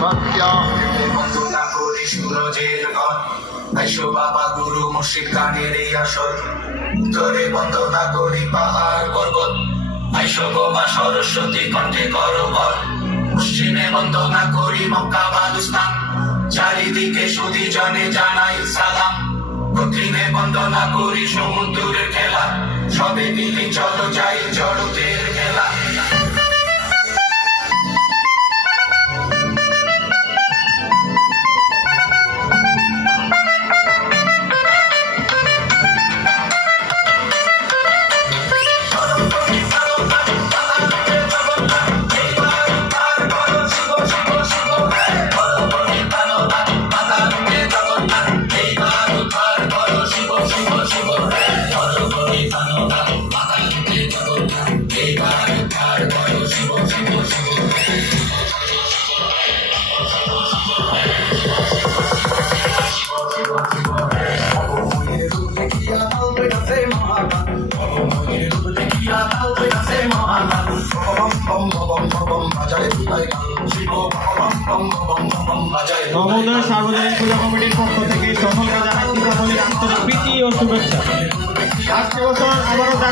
ভক্ত্যা বন্দনা করি সূরজের ঘর আইসো বাবা গুরু মুর্শিদ গানের এই আসর তোরে বন্দনা করি পাহাড় পর্বত আইসো গোমা সরস্বতী কণ্ঠে করো বর পশ্চিমে বন্দনা করি মক্কা বালুস্তান চারিদিকে সুধী জনে জানাই সালাম দক্ষিণে বন্দনা করি সমুদ্রের খেলা সবে মিলি চলো যাই জড়তের খেলা নবোদয় সার্বজনীন পূজা কমিটির পক্ষ থেকে সকলকে জানাই দীপাবলির আন্তরিক প্রীতি ও শুভেচ্ছা। আজকে বছর আবারও দেখা